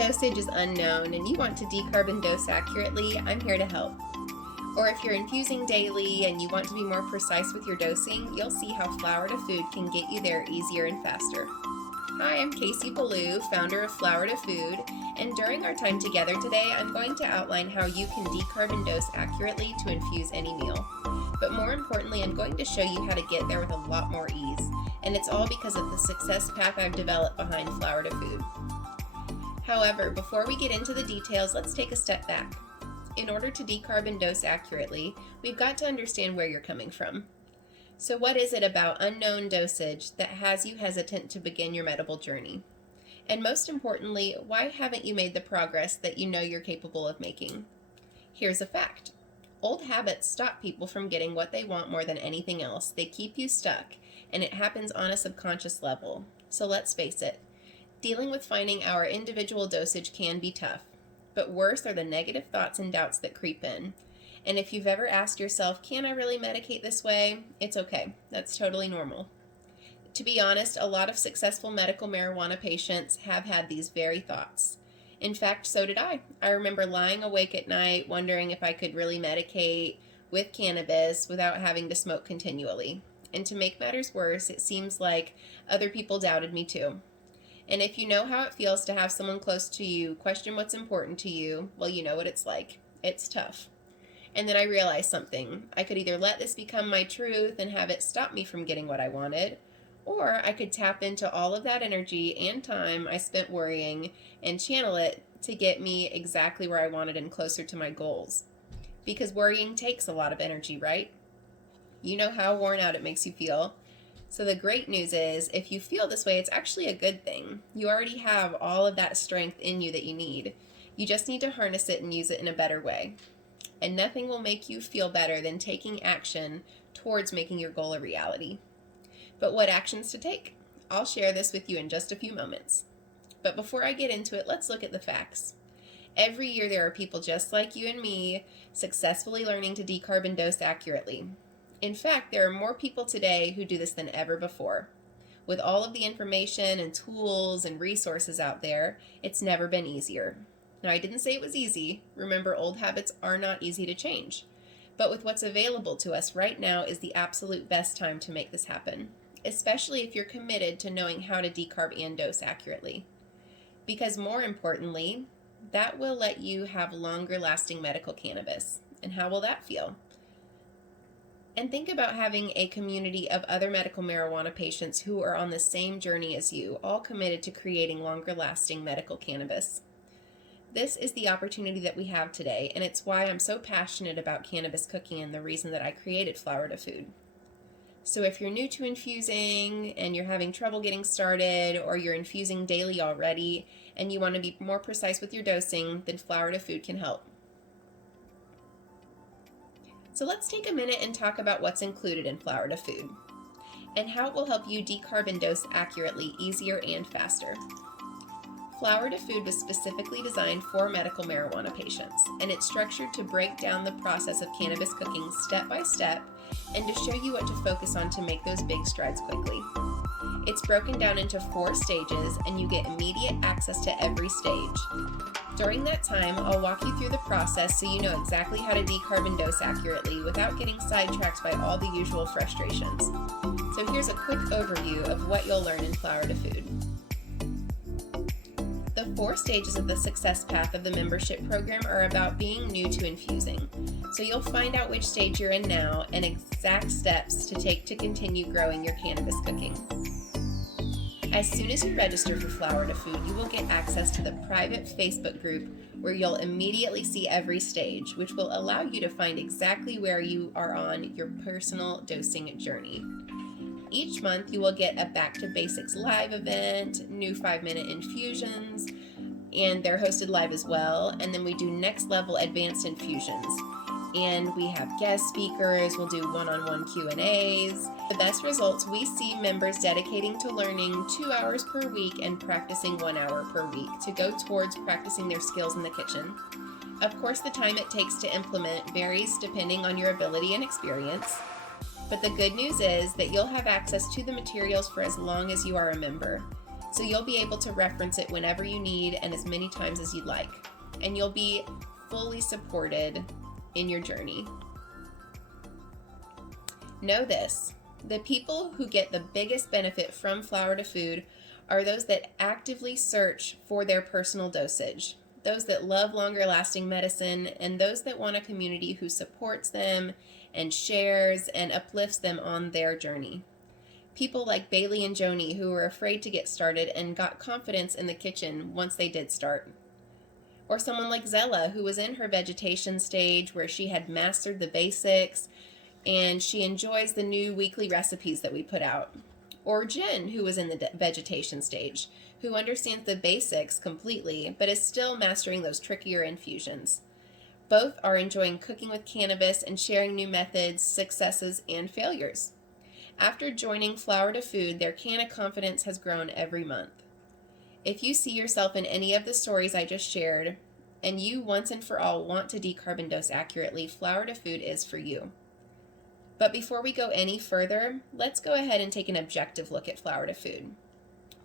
dosage is unknown and you want to decarb and dose accurately, I'm here to help. Or if you're infusing daily and you want to be more precise with your dosing, you'll see how Flower to Food can get you there easier and faster. Hi, I'm Casey Ballou, founder of Flower to Food, and during our time together today, I'm going to outline how you can decarb and dose accurately to infuse any meal. But more importantly, I'm going to show you how to get there with a lot more ease, and it's all because of the success path I've developed behind Flower to Food. However, before we get into the details, let's take a step back. In order to decarb and dose accurately, we've got to understand where you're coming from. So what is it about unknown dosage that has you hesitant to begin your medical journey? And most importantly, why haven't you made the progress that you know you're capable of making? Here's a fact. Old habits stop people from getting what they want more than anything else. They keep you stuck, and it happens on a subconscious level. So let's face it, dealing with finding our individual dosage can be tough, but worse are the negative thoughts and doubts that creep in. And if you've ever asked yourself, can I really medicate this way? It's okay. That's totally normal. To be honest, a lot of successful medical marijuana patients have had these very thoughts. In fact, so did I. I remember lying awake at night wondering if I could really medicate with cannabis without having to smoke continually. And to make matters worse, it seems like other people doubted me too. And if you know how it feels to have someone close to you question what's important to you, well, you know what it's like. It's tough. And then I realized something. I could either let this become my truth and have it stop me from getting what I wanted, or I could tap into all of that energy and time I spent worrying and channel it to get me exactly where I wanted and closer to my goals. Because worrying takes a lot of energy, right? You know how worn out it makes you feel. So the great news is, if you feel this way, it's actually a good thing. You already have all of that strength in you that you need. You just need to harness it and use it in a better way. And nothing will make you feel better than taking action towards making your goal a reality. But what actions to take? I'll share this with you in just a few moments. But before I get into it, let's look at the facts. Every year there are people just like you and me successfully learning to decarb and dose accurately. In fact, there are more people today who do this than ever before. With all of the information and tools and resources out there, it's never been easier. Now, I didn't say it was easy. Remember, old habits are not easy to change. But with what's available to us right now is the absolute best time to make this happen, especially if you're committed to knowing how to decarb and dose accurately. Because more importantly, that will let you have longer lasting medical cannabis. And how will that feel? And think about having a community of other medical marijuana patients who are on the same journey as you, all committed to creating longer lasting medical cannabis. This is the opportunity that we have today, and it's why I'm so passionate about cannabis cooking and the reason that I created Flower to Food. So if you're new to infusing and you're having trouble getting started, or you're infusing daily already and you want to be more precise with your dosing, then Flower to Food can help. So let's take a minute and talk about what's included in Flower to Food and how it will help you decarb and dose accurately, easier and faster. Flower to Food was specifically designed for medical marijuana patients, and it's structured to break down the process of cannabis cooking step by step and to show you what to focus on to make those big strides quickly. It's broken down into 4 stages, and you get immediate access to every stage. During that time, I'll walk you through the process so you know exactly how to decarb and dose accurately without getting sidetracked by all the usual frustrations. So here's a quick overview of what you'll learn in Flower to Food. The 4 stages of the success path of the membership program are about being new to infusing. So you'll find out which stage you're in now and exact steps to take to continue growing your cannabis cooking. As soon as you register for Flower to Food, you will get access to the private Facebook group where you'll immediately see every stage, which will allow you to find exactly where you are on your personal dosing journey. Each month, you will get a Back to Basics live event, new 5-minute infusions, and they're hosted live as well. And then we do next level advanced infusions. And we have guest speakers, we'll do one-on-one Q&As. The best results, we see members dedicating to learning 2 hours per week and practicing 1 hour per week to go towards practicing their skills in the kitchen. Of course, the time it takes to implement varies depending on your ability and experience. But the good news is that you'll have access to the materials for as long as you are a member. So you'll be able to reference it whenever you need and as many times as you'd like. And you'll be fully supported in your journey. Know this: the people who get the biggest benefit from Flower to Food are those that actively search for their personal dosage, those that love longer lasting medicine, and those that want a community who supports them and shares and uplifts them on their journey. People like Bailey and Joni, who were afraid to get started and got confidence in the kitchen once they did start. Or someone like Zella, who was in her vegetation stage where she had mastered the basics and she enjoys the new weekly recipes that we put out. Or Jen, who was in the vegetation stage, who understands the basics completely but is still mastering those trickier infusions. Both are enjoying cooking with cannabis and sharing new methods, successes, and failures. After joining Flower to Food, their can of confidence has grown every month. If you see yourself in any of the stories I just shared, and you once and for all want to decarb and dose accurately, Flower to Food is for you. But before we go any further, let's go ahead and take an objective look at Flower to Food.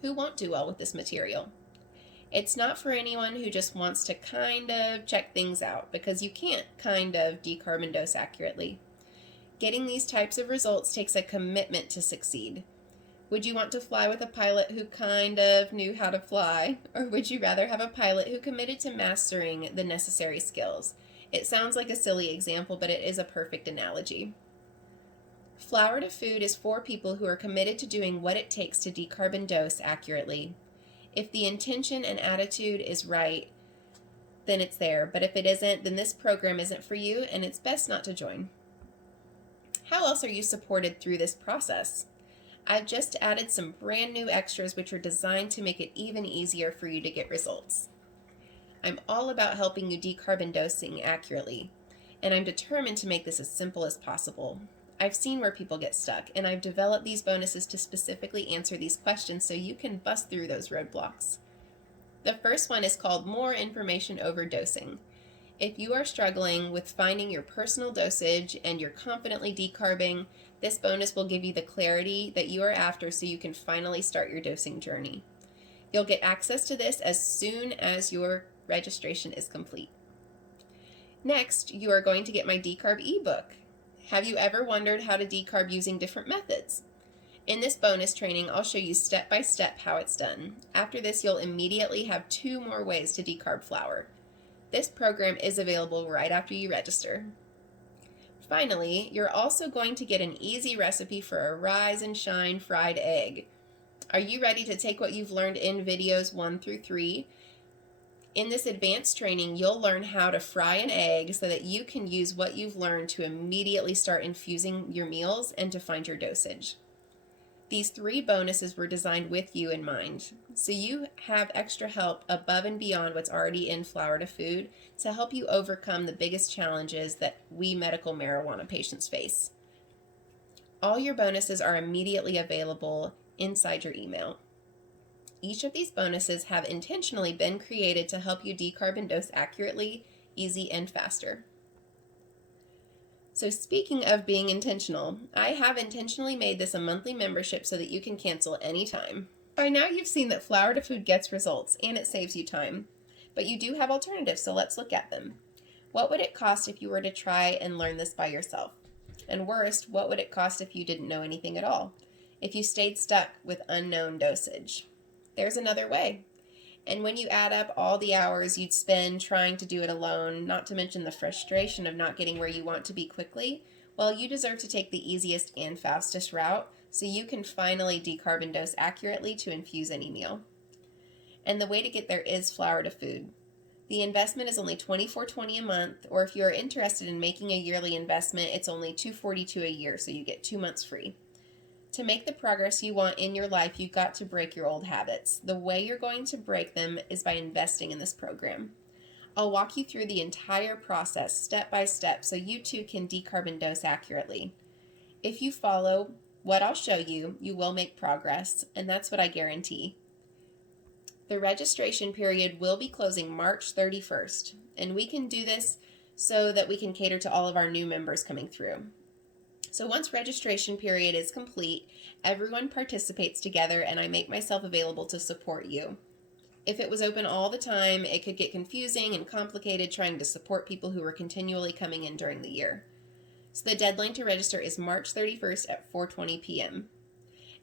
Who won't do well with this material? It's not for anyone who just wants to kind of check things out, because you can't kind of decarb and dose accurately. Getting these types of results takes a commitment to succeed. Would you want to fly with a pilot who kind of knew how to fly, or would you rather have a pilot who committed to mastering the necessary skills? It sounds like a silly example, but it is a perfect analogy. Flower to Food is for people who are committed to doing what it takes to decarb and dose accurately. If the intention and attitude is right, then it's there, but if it isn't, then this program isn't for you, and it's best not to join. How else are you supported through this process? I've just added some brand new extras which are designed to make it even easier for you to get results. I'm all about helping you decarb and dosing accurately, and I'm determined to make this as simple as possible. I've seen where people get stuck, and I've developed these bonuses to specifically answer these questions so you can bust through those roadblocks. The first one is called More Information Over Dosing. If you are struggling with finding your personal dosage and you're confidently decarbing, this bonus will give you the clarity that you are after so you can finally start your dosing journey. You'll get access to this as soon as your registration is complete. Next, you are going to get my Decarb ebook. Have you ever wondered how to decarb using different methods? In this bonus training, I'll show you step by step how it's done. After this, you'll immediately have 2 more ways to decarb flour. This program is available right after you register. Finally, you're also going to get an easy recipe for a rise and shine fried egg. Are you ready to take what you've learned in videos 1 through 3? In this advanced training, you'll learn how to fry an egg so that you can use what you've learned to immediately start infusing your meals and to find your dosage. These 3 bonuses were designed with you in mind, so you have extra help above and beyond what's already in Flower to Food to help you overcome the biggest challenges that we medical marijuana patients face. All your bonuses are immediately available inside your email. Each of these bonuses have intentionally been created to help you decarb and dose accurately, easy, and faster. So speaking of being intentional, I have intentionally made this a monthly membership so that you can cancel anytime. By now you've seen that Flower to Food gets results and it saves you time, but you do have alternatives, so let's look at them. What would it cost if you were to try and learn this by yourself? And worst, what would it cost if you didn't know anything at all? If you stayed stuck with unknown dosage? There's another way. And when you add up all the hours you'd spend trying to do it alone, not to mention the frustration of not getting where you want to be quickly, well, you deserve to take the easiest and fastest route so you can finally decarb and dose accurately to infuse any meal. And the way to get there is Flower to Food. The investment is only $24.20 a month, or if you are interested in making a yearly investment, it's only $242 a year, so you get 2 months free. To make the progress you want in your life, you've got to break your old habits. The way you're going to break them is by investing in this program. I'll walk you through the entire process step by step so you too can decarb and dose accurately. If you follow what I'll show you, you will make progress, and that's what I guarantee. The registration period will be closing March 31st, and we can do this so that we can cater to all of our new members coming through. So once registration period is complete, everyone participates together and I make myself available to support you. If it was open all the time, it could get confusing and complicated trying to support people who were continually coming in during the year. So the deadline to register is March 31st at 4:20 p.m.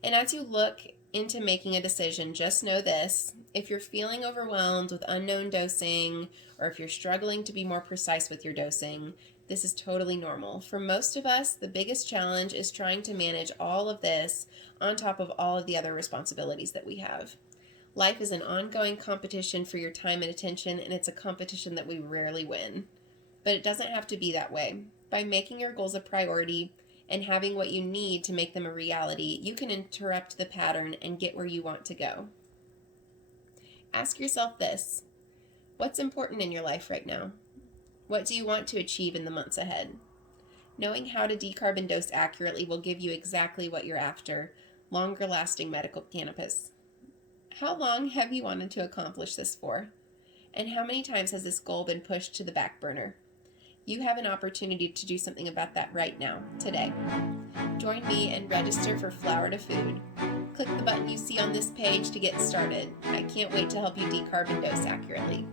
And as you look into making a decision, just know this: if you're feeling overwhelmed with unknown dosing, or if you're struggling to be more precise with your dosing, this is totally normal. For most of us, the biggest challenge is trying to manage all of this on top of all of the other responsibilities that we have. Life is an ongoing competition for your time and attention, and it's a competition that we rarely win. But it doesn't have to be that way. By making your goals a priority and having what you need to make them a reality, you can interrupt the pattern and get where you want to go. Ask yourself this: what's important in your life right now? What do you want to achieve in the months ahead? Knowing how to decarb and dose accurately will give you exactly what you're after: longer lasting medical cannabis. How long have you wanted to accomplish this for? And how many times has this goal been pushed to the back burner? You have an opportunity to do something about that right now, today. Join me and register for Flower to Food. Click the button you see on this page to get started. I can't wait to help you decarb and dose accurately.